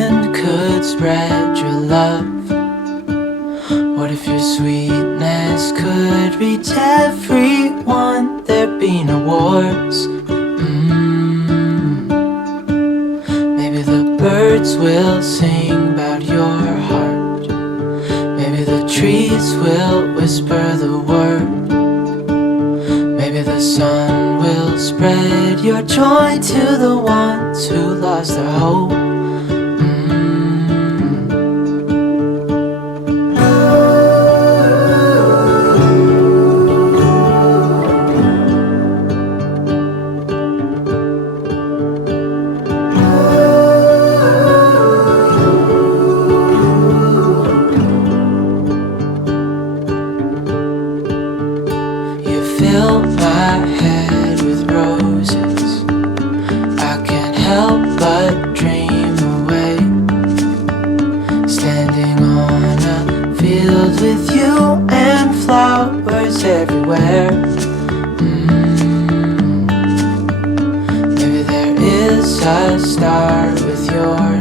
wind could spread your love? What if your sweetness could reach everyone? There'd be no wars. Maybe the birds will sing about your heart. Maybe the trees will whisper the word. Maybe the sun will spread your joy to the ones who lost their hope. Fill my head with roses. I can't help but dream away, standing on a field with you and flowers everywhere. Maybe there is a star with your